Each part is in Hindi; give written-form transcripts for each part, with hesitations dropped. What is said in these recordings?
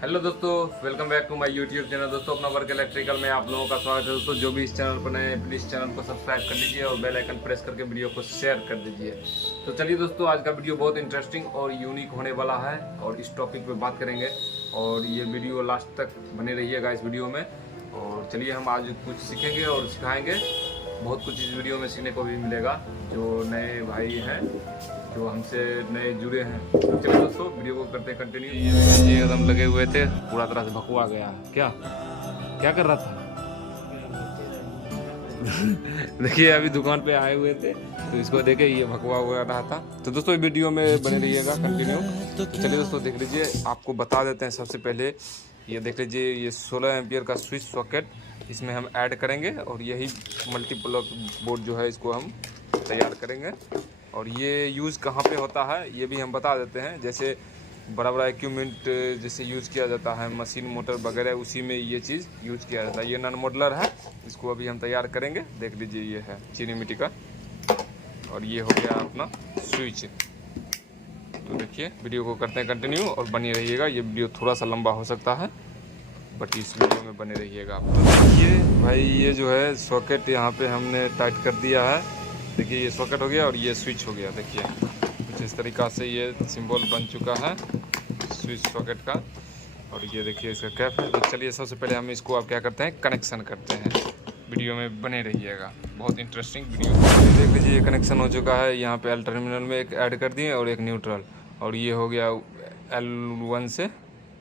हेलो दोस्तों, welcome back to my YouTube channel. दोस्तों अपना वर्क इलेक्ट्रिकल में आप लोगों का स्वागत है। दोस्तों जो भी इस चैनल पर नए हैं प्लीज़ चैनल को सब्सक्राइब कर लीजिए और बेल आइकन प्रेस करके वीडियो को शेयर कर दीजिए। तो चलिए दोस्तों, आज का वीडियो बहुत इंटरेस्टिंग और यूनिक होने वाला है और इस टॉपिक पे बात करेंगे और ये वीडियो लास्ट तक बने रहिएगा इस वीडियो में। और चलिए हम आज कुछ सीखेंगे और सिखाएँगे। बहुत कुछ इस वीडियो में सीखने को भी मिलेगा। जो नए भाई हैं जो हमसे नए जुड़े हैं, तो चलिए दोस्तों वीडियो को करते कंटिन्यू। ये एकदम लगे हुए थे, पूरा तरह से भकुआ गया। क्या क्या कर रहा था? देखिए अभी दुकान पे आए हुए थे तो इसको देखे ये भकुआ हुआ रहा था। तो दोस्तों वीडियो में बने रहिएगा कंटिन्यू। तो चलिए दोस्तों देख लीजिए, आपको बता देते हैं। सबसे पहले ये देख लीजिए, ये 16 एम्पियर का स्विच सॉकेट इसमें हम ऐड करेंगे और यही मल्टीप्लग बोर्ड जो है इसको हम तैयार करेंगे। और ये यूज़ कहाँ पे होता है ये भी हम बता देते हैं। जैसे बड़ा बड़ा इक्विपमेंट जैसे यूज़ किया जाता है, मशीन मोटर वगैरह, उसी में ये चीज़ यूज़ किया जाता है। ये नॉन मॉडलर है, इसको अभी हम तैयार करेंगे। देख लीजिए ये है चीनी मिट्टी का और ये हो गया अपना स्विच। तो देखिए वीडियो को करते हैं कंटिन्यू और बनी रहिएगा। ये वीडियो थोड़ा सा लंबा हो सकता है बट इस वीडियो में बने रहिएगा आप। तो देखिए भाई, ये जो है सॉकेट यहाँ पे हमने टाइट कर दिया है। देखिए ये सॉकेट हो गया और ये स्विच हो गया। देखिए कुछ इस तरीक़ा से ये सिंबल बन चुका है स्विच सॉकेट का। और ये देखिए इसका कैप है। तो चलिए सबसे पहले हम इसको अब क्या करते हैं, कनेक्शन करते हैं। वीडियो में बने रहिएगा, बहुत इंटरेस्टिंग वीडियो। देख लीजिए ये कनेक्शन हो चुका है। यहाँ पे एल टर्मिनल में एक ऐड कर दिए और एक न्यूट्रल, और ये हो गया L1 से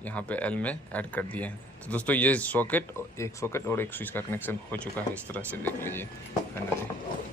यहाँ पे L में ऐड कर दिए हैं। तो दोस्तों ये सॉकेट, एक सॉकेट और एक स्विच का कनेक्शन हो चुका है। इस तरह से देख लीजिए फाइनली।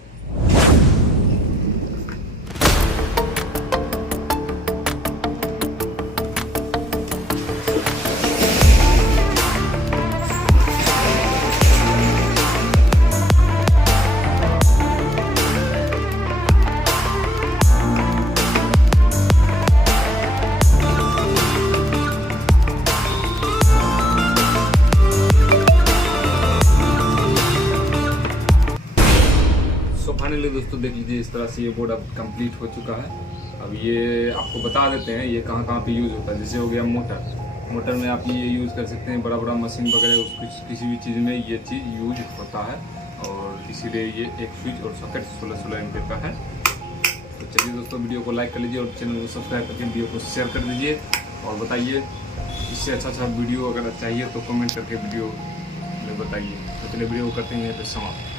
फाइनली दोस्तों देख लीजिए, इस तरह से ये बोर्ड अब कंप्लीट हो चुका है। अब ये आपको बता देते हैं ये कहाँ कहाँ पे यूज़ होता है। जैसे हो गया मोटर में आप ये यूज़ कर सकते हैं। बड़ा बड़ा मशीन वगैरह उस किसी भी चीज़ में ये चीज़ यूज होता है और इसीलिए ये एक स्विच और सॉकेट 16 एम्पियर का है। तो चलिए दोस्तों वीडियो को लाइक कर लीजिए और चैनल को सब्सक्राइब करके वीडियो को शेयर कर दीजिए और बताइए इससे अच्छा वीडियो अगर चाहिए तो कमेंट करके वीडियो में बताइए। तो चलिए वीडियो को करते हैं यहाँ पे समाप्त।